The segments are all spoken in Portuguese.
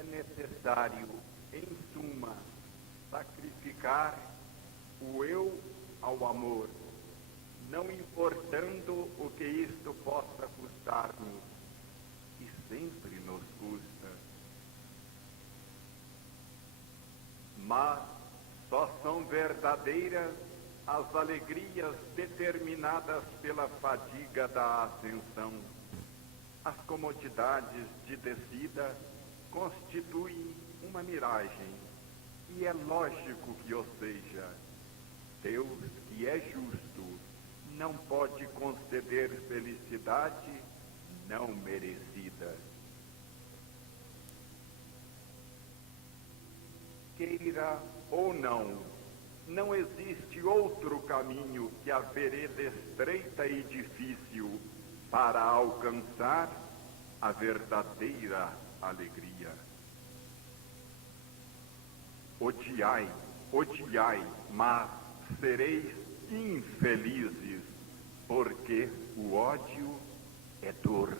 É necessário, em suma, sacrificar o eu ao amor, não importando o que isto possa custar-nos, e sempre nos custa. Mas só são verdadeiras as alegrias determinadas pela fadiga da ascensão. As comodidades de descida constituem uma miragem, e é lógico que o seja. Deus, que é justo, não pode conceder felicidade não merecida. Queira ou não existe outro caminho que a vereda estreita e difícil para alcançar a verdadeira alegria. Odiai, mas sereis infelizes, porque o ódio é dor.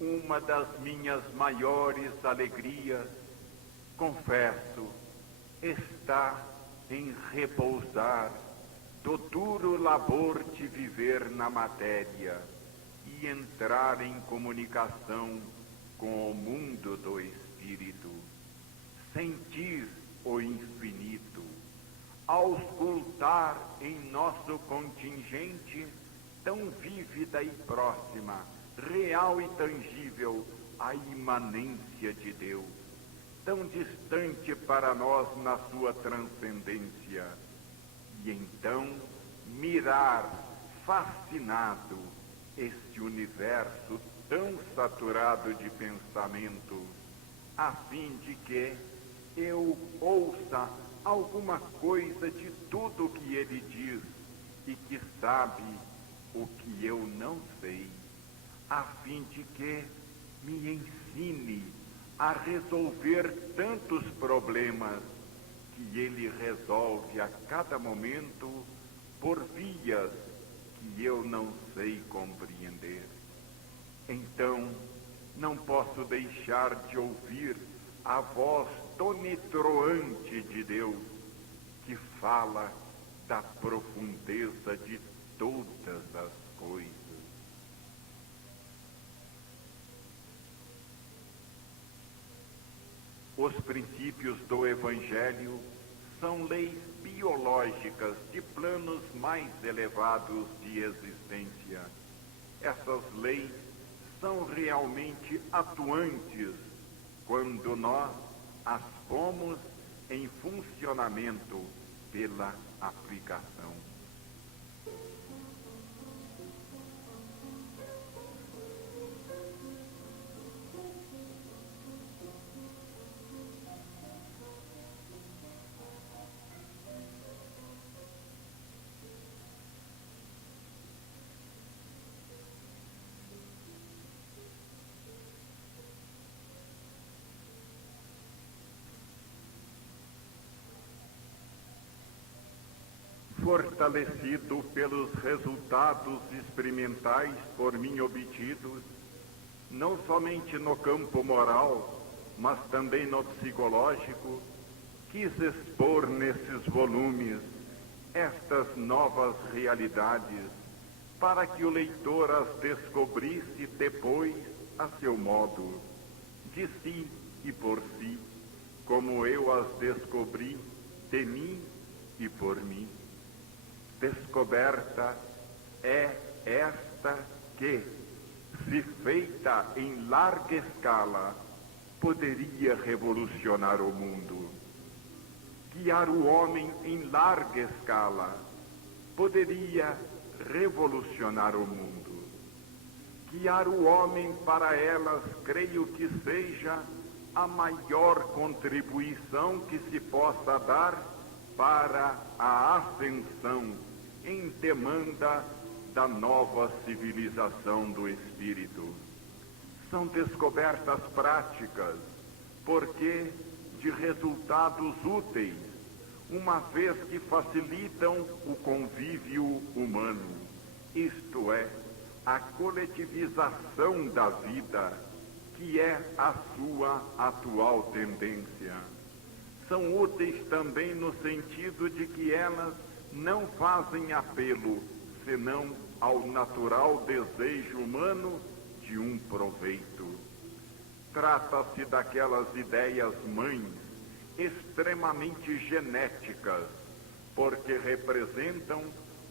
Uma das minhas maiores alegrias, confesso, está em repousar do duro labor de viver na matéria e entrar em comunicação com o mundo do espírito, sentir o infinito, auscultar em nosso contingente tão vívida e próxima, real e tangível, a imanência de Deus, tão distante para nós na sua transcendência, e então mirar fascinado este universo tão saturado de pensamento, a fim de que eu ouça alguma coisa de tudo o que ele diz e que sabe o que eu não sei, a fim de que me ensine a resolver tantos problemas que ele resolve a cada momento por vias que eu não sei compreender. Então, não posso deixar de ouvir a voz tonitruante de Deus, que fala da profundeza de todas as coisas. Os princípios do Evangelho são leis biológicas de planos mais elevados de existência. Essas leis são realmente atuantes quando nós as pomos em funcionamento pela aplicação. Fortalecido pelos resultados experimentais por mim obtidos, não somente no campo moral, mas também no psicológico, quis expor nesses volumes estas novas realidades, para que o leitor as descobrisse depois a seu modo, de si e por si, como eu as descobri de mim e por mim. Descoberta é esta que, se feita em larga escala, poderia revolucionar o mundo. Guiar o homem em larga escala poderia revolucionar o mundo. Guiar o homem para elas, creio que seja a maior contribuição que se possa dar para a ascensão em demanda da nova civilização do espírito. São descobertas práticas, porque, de de resultados úteis, uma vez que facilitam o convívio humano, isto é, a coletivização da vida, que é a sua atual tendência. São úteis também no sentido de que elas não fazem apelo, senão ao natural desejo humano de um proveito. Trata-se daquelas ideias mães extremamente genéticas, porque representam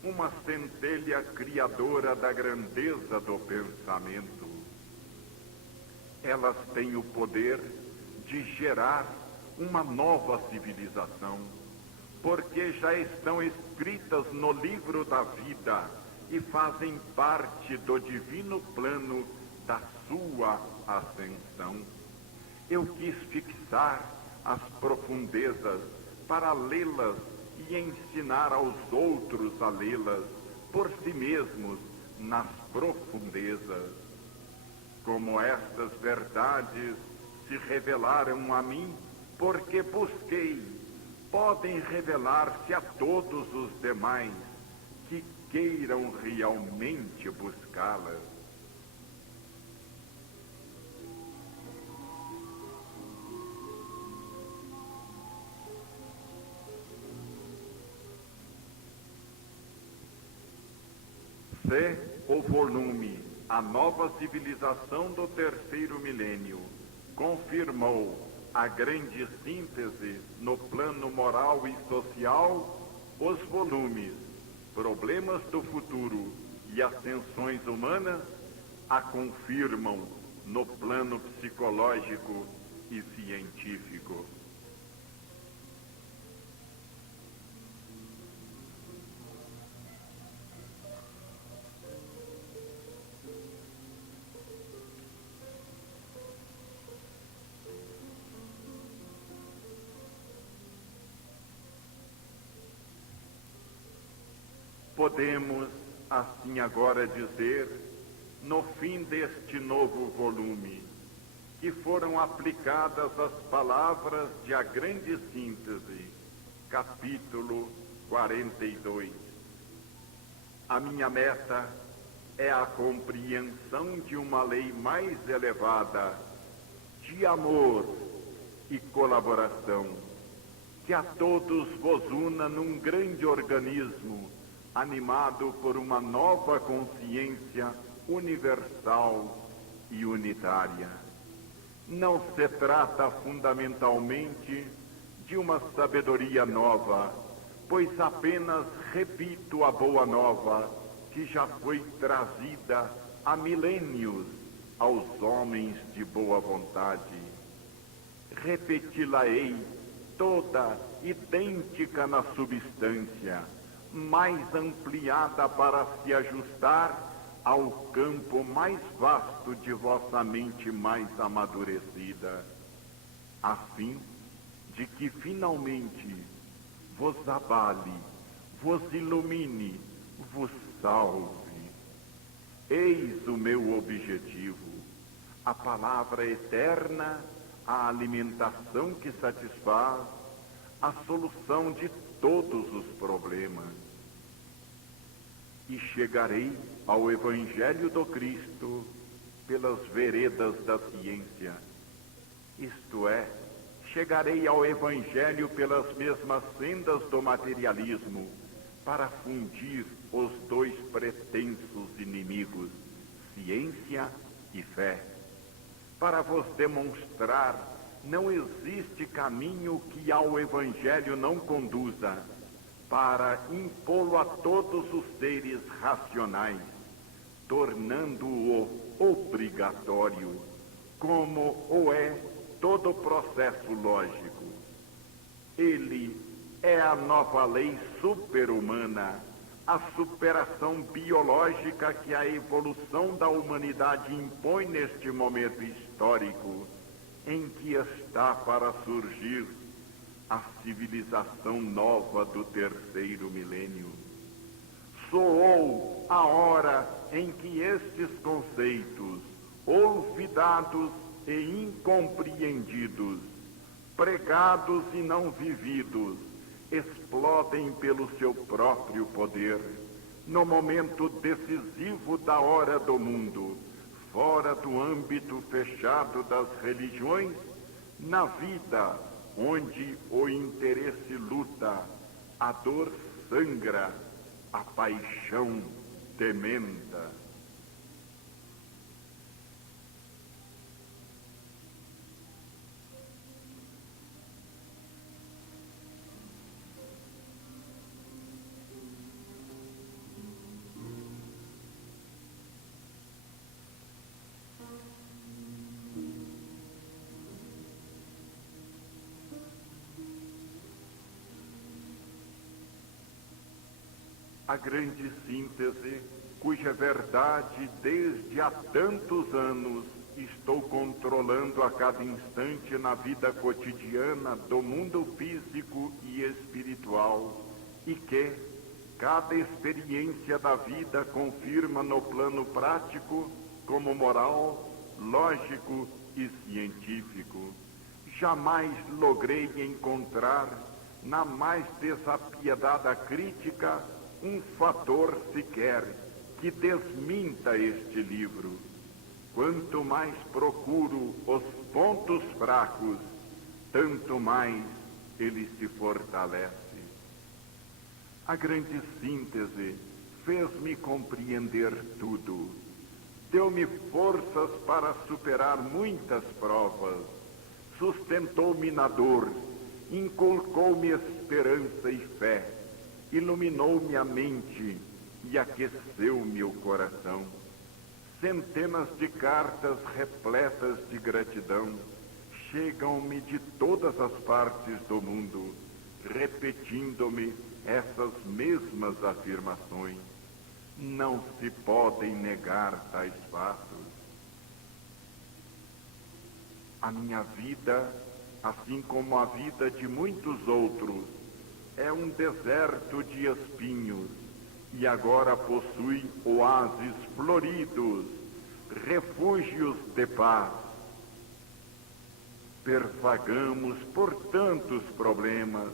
uma centelha criadora da grandeza do pensamento. Elas têm o poder de gerar uma nova civilização, porque já estão escritas no livro da vida e fazem parte do divino plano da sua ascensão. Eu quis fixar as profundezas para lê-las e ensinar aos outros a lê-las por si mesmos nas profundezas. Como estas verdades se revelaram a mim, porque busquei, podem revelar-se a todos os demais que queiram realmente buscá-las. Se o volume A Nova Civilização do Terceiro Milênio confirmou a grande síntese no plano moral e social, os volumes Problemas do Futuro e Ascensões Humanas a confirmam no plano psicológico e científico. Podemos, assim agora dizer, no fim deste novo volume, que foram aplicadas as palavras de A Grande Síntese, capítulo 42. A minha meta é a compreensão de uma lei mais elevada, de amor e colaboração, que a todos vos una num grande organismo, animado por uma nova consciência universal e unitária. Não se trata fundamentalmente de uma sabedoria nova, pois apenas repito a boa nova que já foi trazida há milênios aos homens de boa vontade. Repeti-la-ei toda idêntica na substância, mais ampliada para se ajustar ao campo mais vasto de vossa mente mais amadurecida, a fim de que finalmente vos abale, vos ilumine, vos salve. Eis o meu objetivo, a palavra eterna, a alimentação que satisfaz, a solução de todos os problemas. E chegarei ao Evangelho do Cristo pelas veredas da ciência. Isto é, chegarei ao Evangelho pelas mesmas sendas do materialismo, para fundir os dois pretensos inimigos, ciência e fé. Para vos demonstrar, não existe caminho que ao Evangelho não conduza, para impô-lo a todos os seres racionais, tornando-o obrigatório, como o é todo processo lógico. Ele é a nova lei super-humana, a superação biológica que a evolução da humanidade impõe neste momento histórico, em que está para surgir a civilização nova do terceiro milênio. Soou a hora em que estes conceitos, olvidados e incompreendidos, pregados e não vividos, explodem pelo seu próprio poder, no momento decisivo da hora do mundo, fora do âmbito fechado das religiões, na vida onde o interesse luta, a dor sangra, a paixão tementa. A grande síntese, cuja verdade desde há tantos anos estou controlando a cada instante na vida cotidiana do mundo físico e espiritual, e que cada experiência da vida confirma no plano prático como moral, lógico e científico. Jamais logrei encontrar na mais desapiedada crítica um fator sequer que desminta este livro. Quanto mais procuro os pontos fracos, tanto mais ele se fortalece. A grande síntese fez-me compreender tudo. Deu-me forças para superar muitas provas. Sustentou-me na dor, inculcou-me esperança e fé. Iluminou-me a mente e aqueceu-me o coração. Centenas de cartas repletas de gratidão chegam-me de todas as partes do mundo, repetindo-me essas mesmas afirmações. Não se podem negar tais fatos. A minha vida, assim como a vida de muitos outros, é um deserto de espinhos e agora possui oásis floridos, refúgios de paz. Perfagamos por tantos problemas,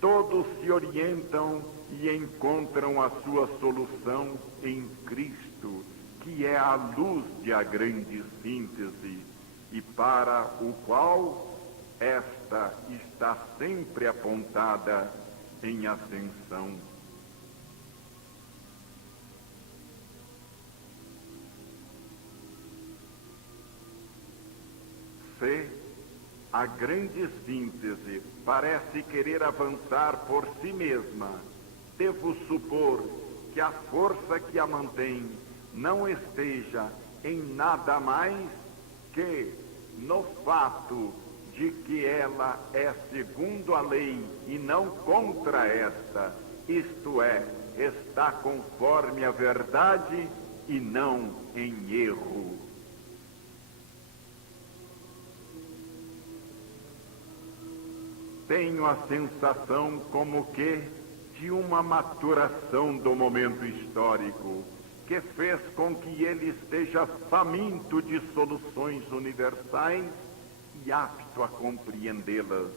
todos se orientam e encontram a sua solução em Cristo, que é a luz de a grande síntese e para o qual esta está sempre apontada em ascensão. Se a grande síntese parece querer avançar por si mesma, devo supor que a força que a mantém não esteja em nada mais que no fato de que ela é segundo a lei e não contra esta, isto é, está conforme a verdade e não em erro. Tenho a sensação como que de uma maturação do momento histórico, que fez com que ele esteja faminto de soluções universais e apto a compreendê-las.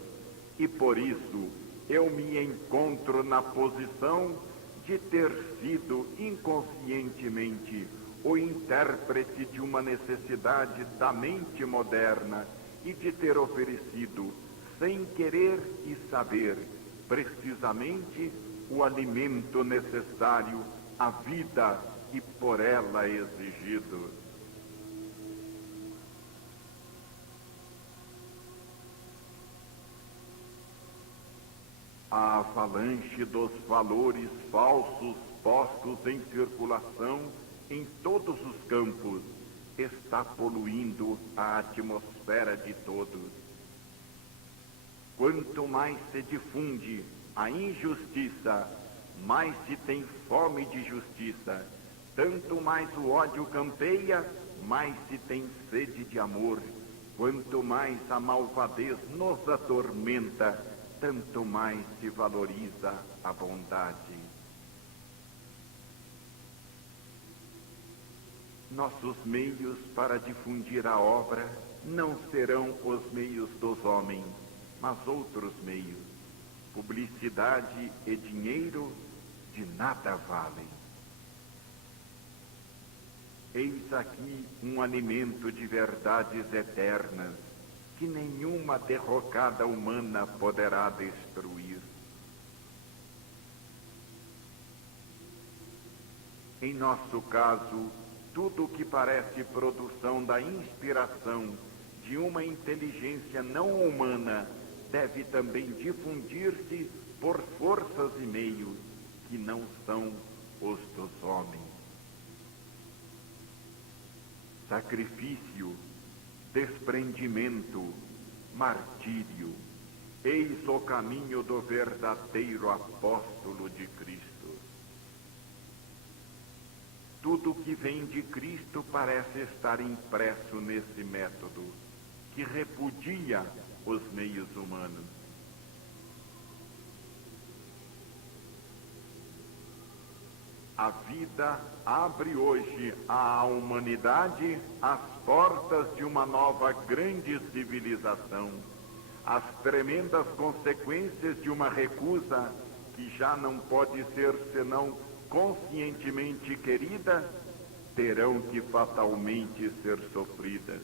E por isso eu me encontro na posição de ter sido inconscientemente o intérprete de uma necessidade da mente moderna e de ter oferecido, sem querer e saber, precisamente o alimento necessário à vida e por ela exigido. A avalanche dos valores falsos postos em circulação em todos os campos está poluindo a atmosfera de todos. Quanto mais se difunde a injustiça, mais se tem fome de justiça. Tanto mais o ódio campeia, mais se tem sede de amor. Quanto mais a malvadez nos atormenta, tanto mais se valoriza a bondade. Nossos meios para difundir a obra não serão os meios dos homens, mas outros meios, publicidade e dinheiro, de nada valem. Eis aqui um alimento de verdades eternas, que nenhuma derrocada humana poderá destruir. Em nosso caso, tudo o que parece produção da inspiração de uma inteligência não humana deve também difundir-se por forças e meios que não são os dos homens. Sacrifício, desprendimento, martírio, eis o caminho do verdadeiro apóstolo de Cristo. Tudo que vem de Cristo parece estar impresso nesse método, que repudia os meios humanos. A vida abre hoje à humanidade as portas de uma nova grande civilização. As tremendas consequências de uma recusa, que já não pode ser senão conscientemente querida, terão que fatalmente ser sofridas.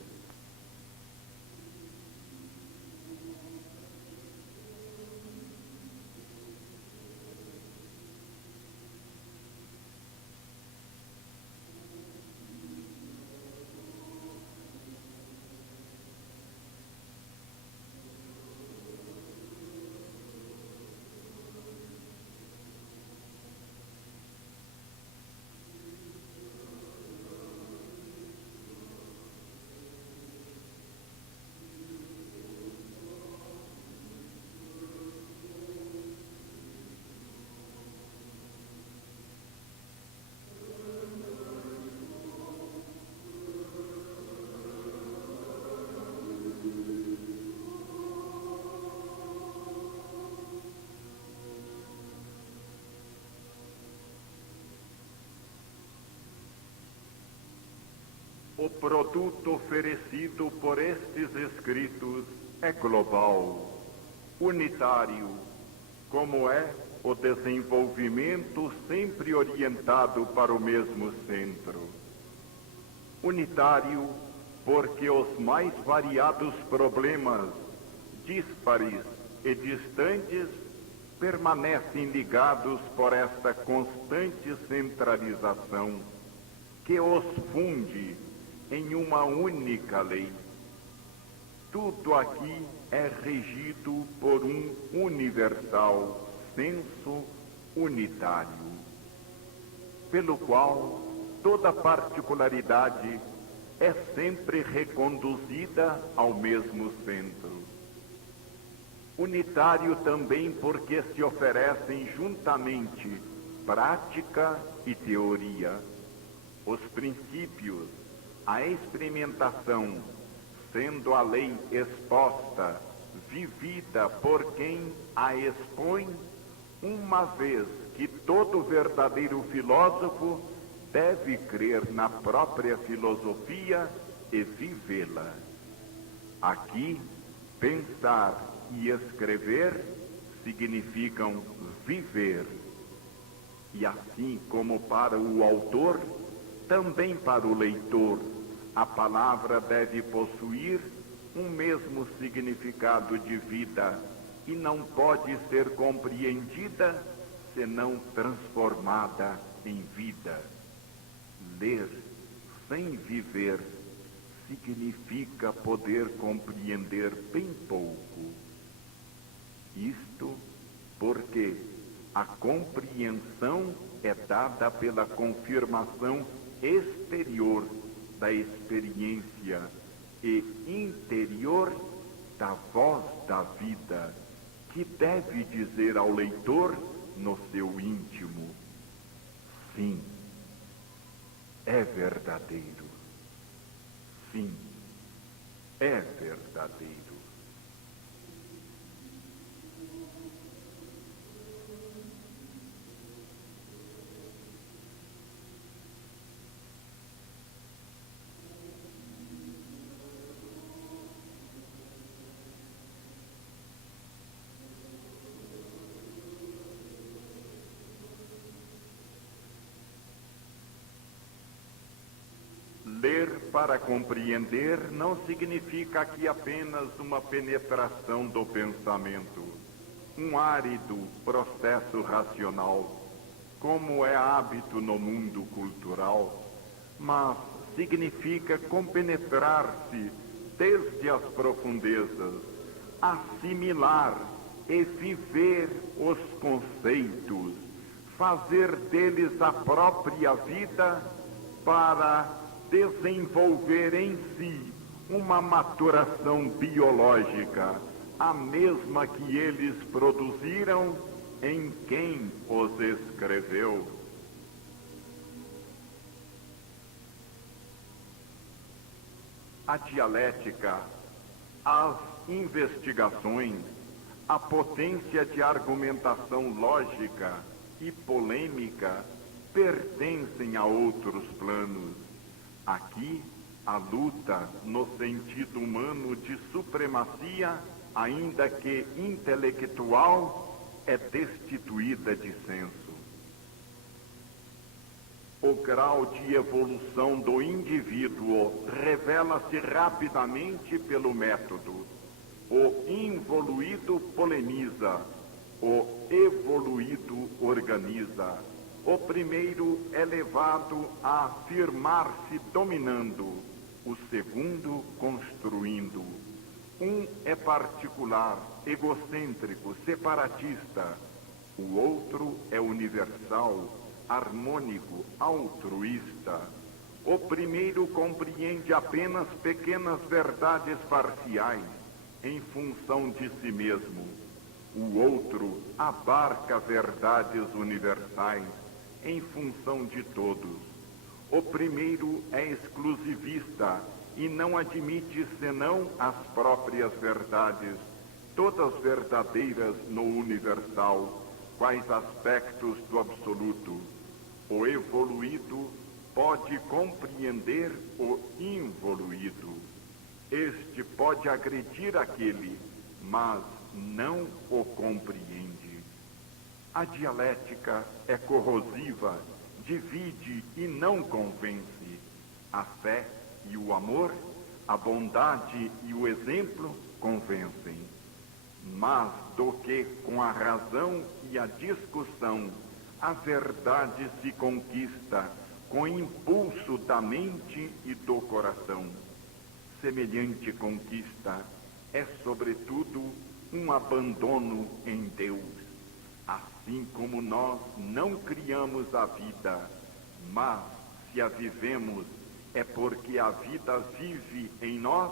O produto oferecido por estes escritos é global, unitário, como é o desenvolvimento sempre orientado para o mesmo centro. Unitário porque os mais variados problemas, díspares e distantes, permanecem ligados por esta constante centralização que os funde em uma única lei. Tudo aqui é regido por um universal senso unitário, pelo qual toda particularidade é sempre reconduzida ao mesmo centro. Unitário também porque se oferecem juntamente prática e teoria, os princípios, a experimentação, sendo a lei exposta, vivida por quem a expõe, uma vez que todo verdadeiro filósofo deve crer na própria filosofia e vivê-la. Aqui, pensar e escrever significam viver. E assim como para o autor, também para o leitor, a palavra deve possuir um mesmo significado de vida e não pode ser compreendida senão transformada em vida. Ler sem viver significa poder compreender bem pouco. Isto porque a compreensão é dada pela confirmação exterior da experiência e interior da voz da vida, que deve dizer ao leitor no seu íntimo: sim, é verdadeiro. Sim, é verdadeiro. para compreender não significa aqui apenas uma penetração do pensamento, um árido processo racional, como é hábito no mundo cultural, mas significa compenetrar-se desde as profundezas, assimilar e viver os conceitos, fazer deles a própria vida para desenvolver em si uma maturação biológica, a mesma que eles produziram em quem os escreveu. A dialética, as investigações, a potência de argumentação lógica e polêmica pertencem a outros planos. Aqui, a luta no sentido humano de supremacia, ainda que intelectual, é destituída de senso. O grau de evolução do indivíduo revela-se rapidamente pelo método. O involuído polemiza, o evoluído organiza. O primeiro é levado a afirmar-se dominando, o segundo construindo. Um é particular, egocêntrico, separatista. O outro é universal, harmônico, altruísta. O primeiro compreende apenas pequenas verdades parciais, em função de si mesmo. O outro abarca verdades universais, em função de todos. O primeiro é exclusivista e não admite senão as próprias verdades, todas verdadeiras no universal, quais aspectos do absoluto. O evoluído pode compreender o involuído. Este pode agredir aquele, mas não o compreende. A dialética é corrosiva, divide e não convence. A fé e o amor, a bondade e o exemplo convencem. Mas do que com a razão e a discussão, a verdade se conquista com impulso da mente e do coração. Semelhante conquista é, sobretudo, um abandono em Deus. Assim como nós não criamos a vida, mas se a vivemos é porque a vida vive em nós,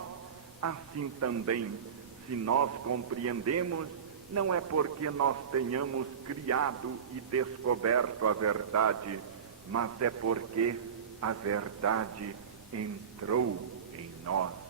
assim também, se nós compreendemos, não é porque nós tenhamos criado e descoberto a verdade, mas é porque a verdade entrou em nós.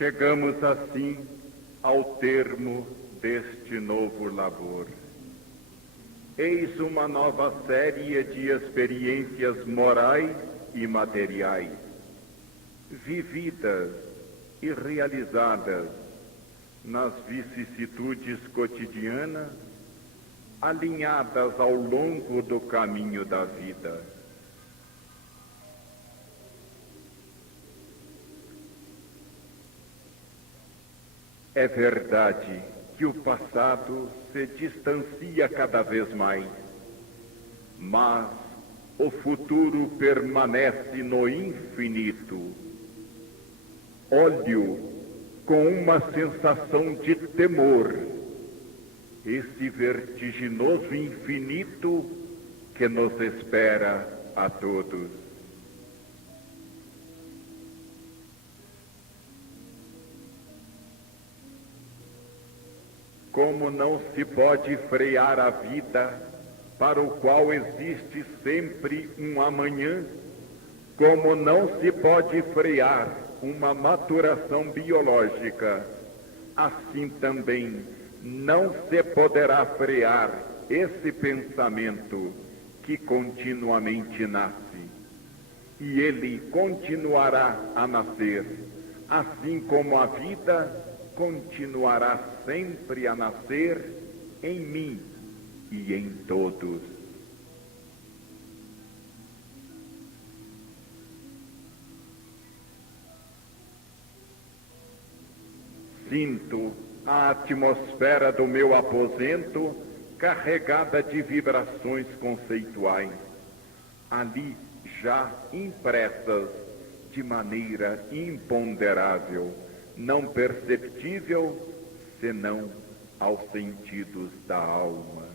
Chegamos assim ao termo deste novo labor. Eis uma nova série de experiências morais e materiais, vividas e realizadas nas vicissitudes cotidianas, alinhadas ao longo do caminho da vida. É verdade que o passado se distancia cada vez mais, mas o futuro permanece no infinito. Olho com uma sensação de temor esse vertiginoso infinito que nos espera a todos. Como não se pode frear a vida, para o qual existe sempre um amanhã, como não se pode frear uma maturação biológica, assim também não se poderá frear esse pensamento que continuamente nasce. E ele continuará a nascer, assim como a vida continuará sempre a nascer em mim e em todos. Sinto a atmosfera do meu aposento carregada de vibrações conceituais, ali já impressas de maneira imponderável, não perceptível senão aos sentidos da alma.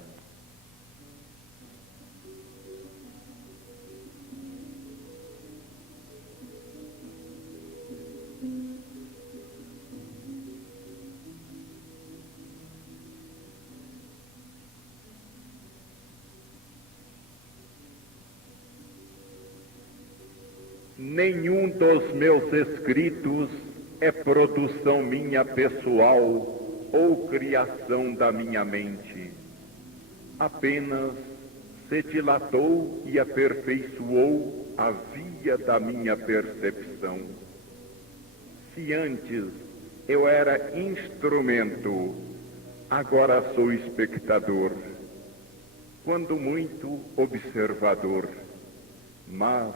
Nenhum dos meus escritos é produção minha pessoal ou criação da minha mente. Apenas se dilatou e aperfeiçoou a via da minha percepção. Se antes eu era instrumento, agora sou espectador, quando muito observador, mas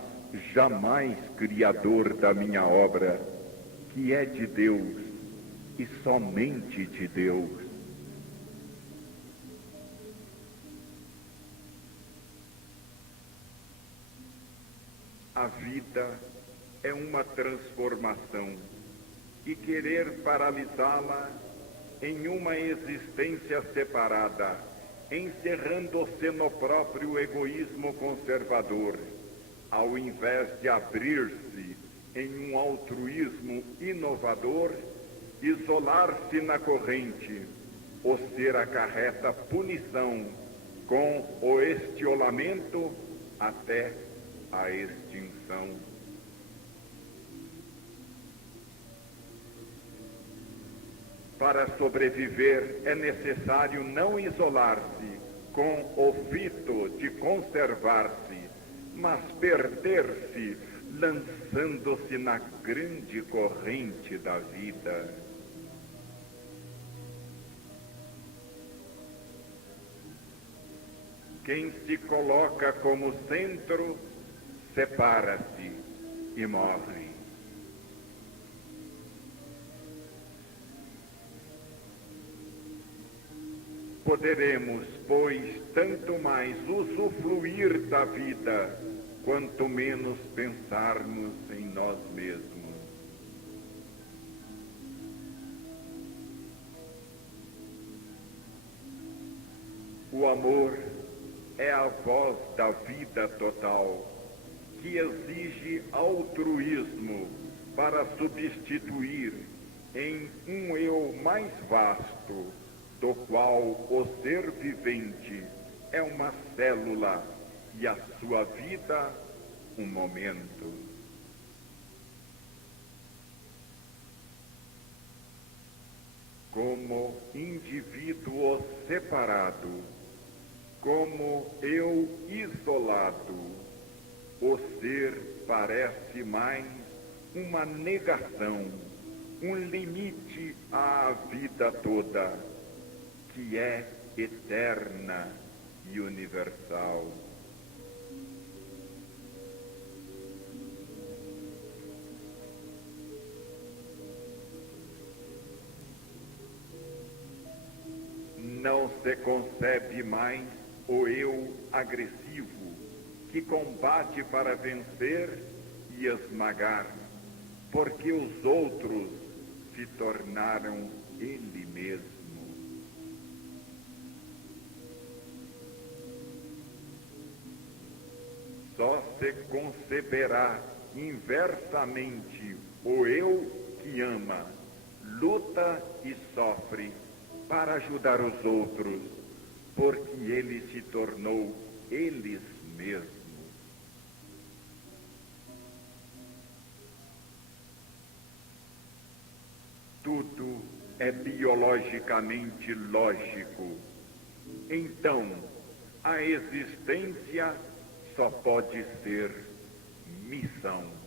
jamais criador da minha obra, que é de Deus e somente de Deus. A vida é uma transformação e querer paralisá-la em uma existência separada, encerrando-se no próprio egoísmo conservador, ao invés de abrir-se em um altruísmo inovador, isolar-se na corrente, o ser acarreta punição com o estiolamento até a extinção. Para sobreviver é necessário não isolar-se com o fito de conservar-se, mas perder-se lançando-se na grande corrente da vida. Quem se coloca como centro, separa-se e morre. Poderemos, pois, tanto mais usufruir da vida, quanto menos pensarmos em nós mesmos. O amor é a voz da vida total, que exige altruísmo para substituir em um eu mais vasto, do qual o ser vivente é uma célula e a sua vida um momento. como indivíduo separado, como eu isolado, o ser parece mais uma negação, um limite à vida toda, que é eterna e universal. Não se concebe mais o eu agressivo, que combate para vencer e esmagar, porque os outros se tornaram ele mesmo. Só se conceberá inversamente o eu que ama, luta e sofre para ajudar os outros, porque ele se tornou eles mesmos. Tudo é biologicamente lógico. Então, a existência só pode ser missão.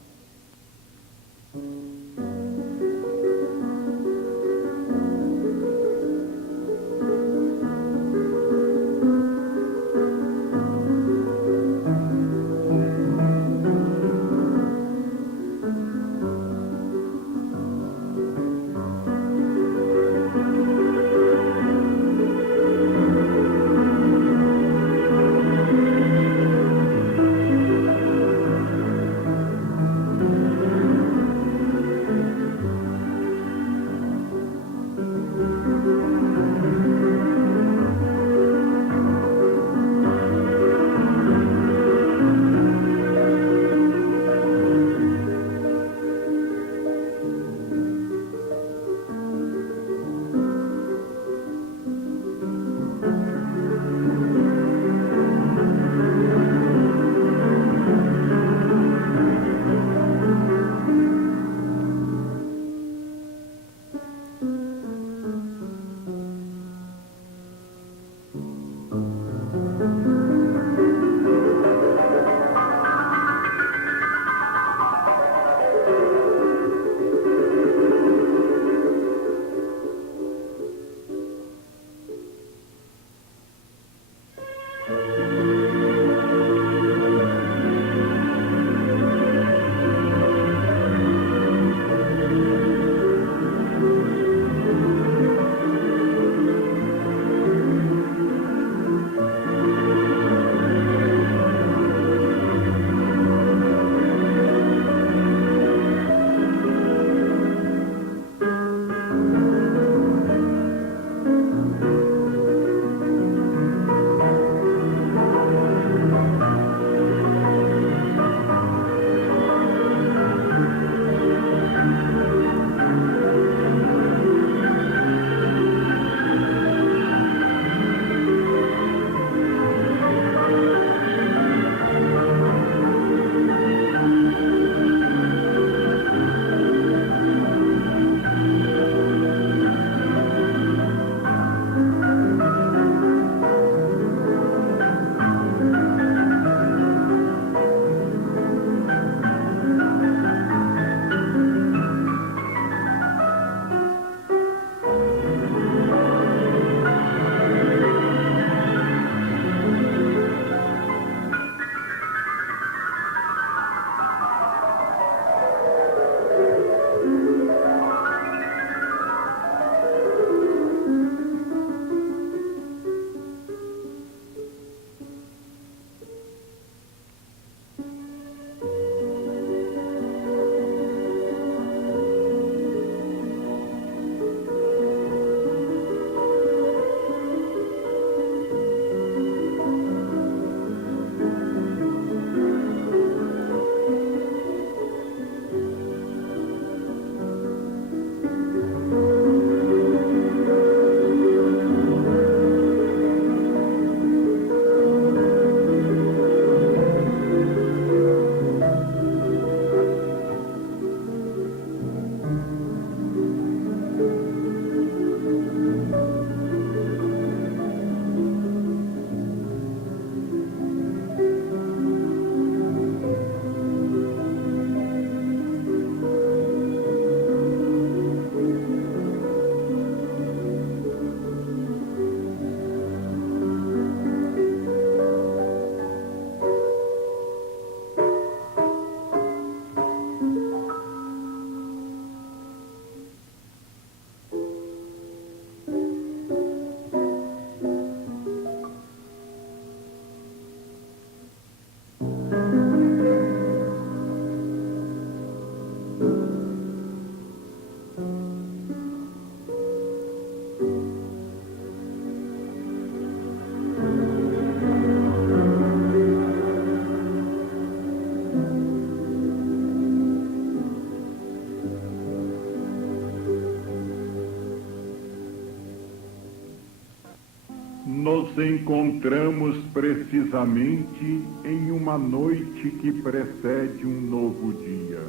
Nos encontramos precisamente em uma noite que precede um novo dia,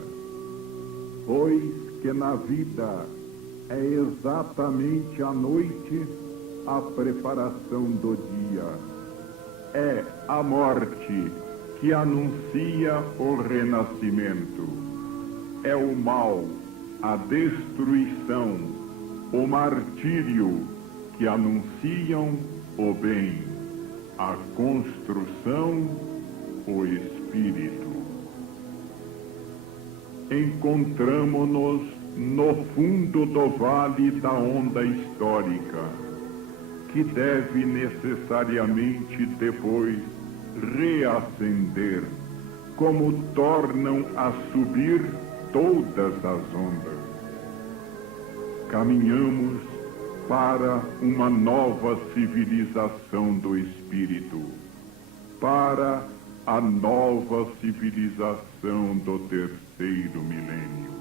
pois que na vida é exatamente a noite a preparação do dia. É a morte que anuncia o renascimento. É o mal, a destruição, o martírio que anunciam o bem, a construção, o espírito. Encontramo-nos no fundo do vale da onda histórica, que deve necessariamente depois reacender, como tornam a subir todas as ondas. Caminhamos para uma nova civilização do espírito, para a nova civilização do terceiro milênio.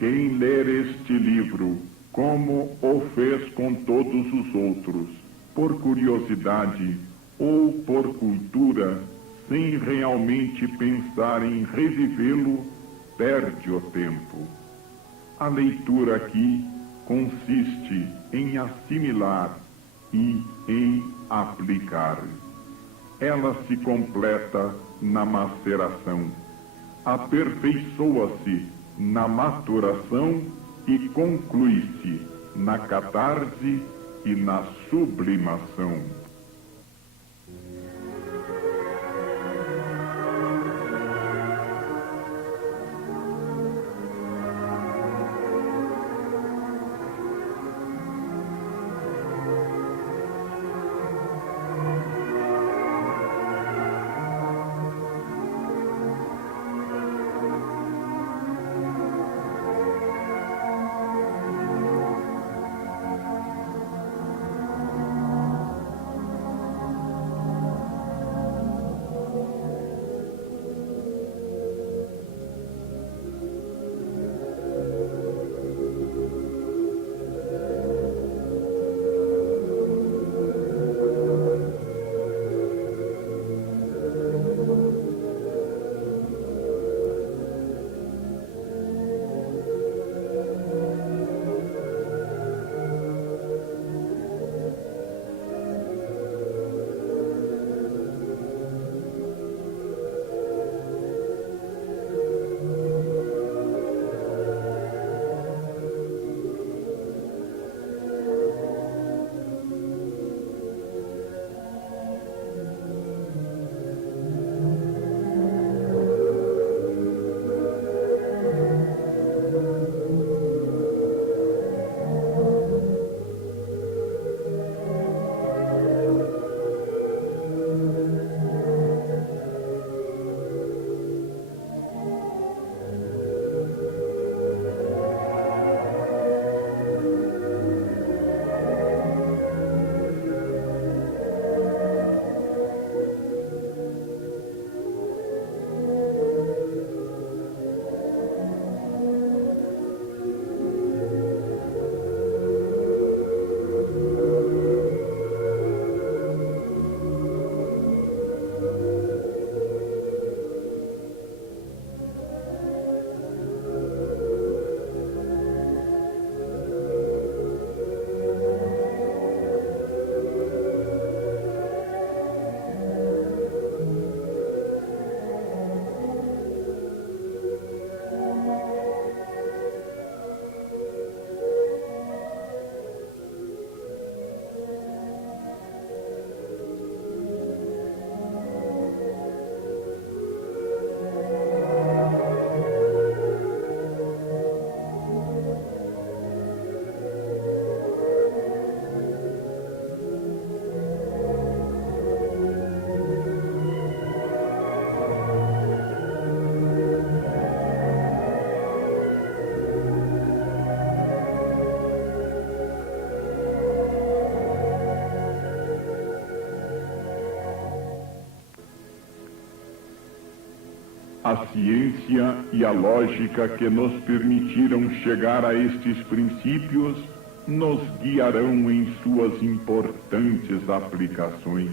Quem ler este livro, como o fez com todos os outros, por curiosidade ou por cultura, sem realmente pensar em revivê-lo, perde o tempo. A leitura aqui consiste em assimilar e em aplicar. Ela se completa na maceração, aperfeiçoa-se na maturação e conclui-se na catarse e na sublimação. A ciência e a lógica que nos permitiram chegar a estes princípios nos guiarão em suas importantes aplicações.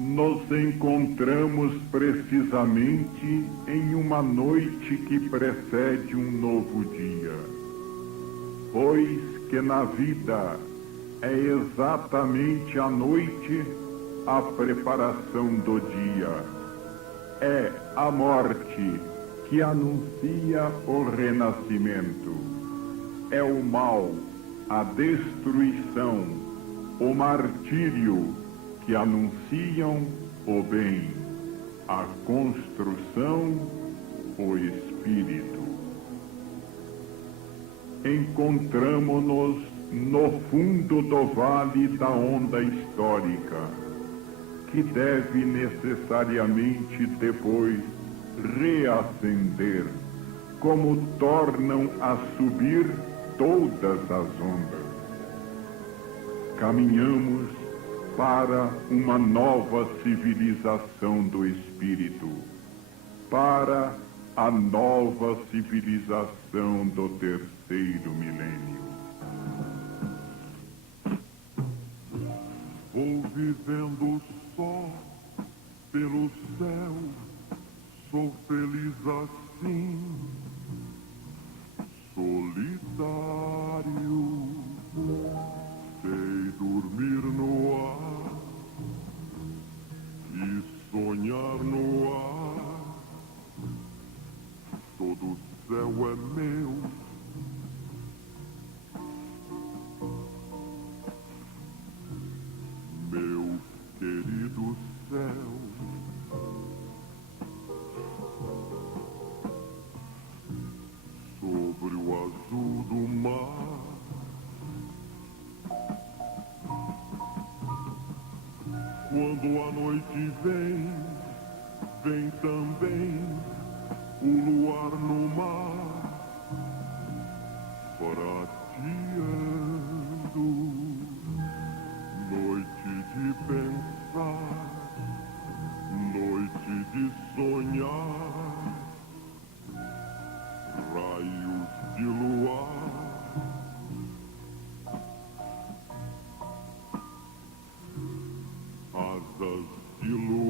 nos encontramos precisamente em uma noite que precede um novo dia, pois que na vida é exatamente a noite a preparação do dia, é a morte que anuncia o renascimento, é o mal, a destruição, o martírio que anunciam o bem, a construção, o espírito. Encontramo-nos no fundo do vale da onda histórica, que deve necessariamente depois reacender, como tornam a subir todas as ondas. Caminhamos para uma nova civilização do espírito, para a nova civilização do terceiro milênio. Vou vivendo só pelo céu, sou feliz assim, solitário, sei dormir no ar e sonhar no ar, todo o céu é meu. Meu querido céu, sobre o azul do mar, quando a noite vem, vem também o luar no mar, prateando, noite de pensar, noite de sonhar, raios de luar, asas de luar.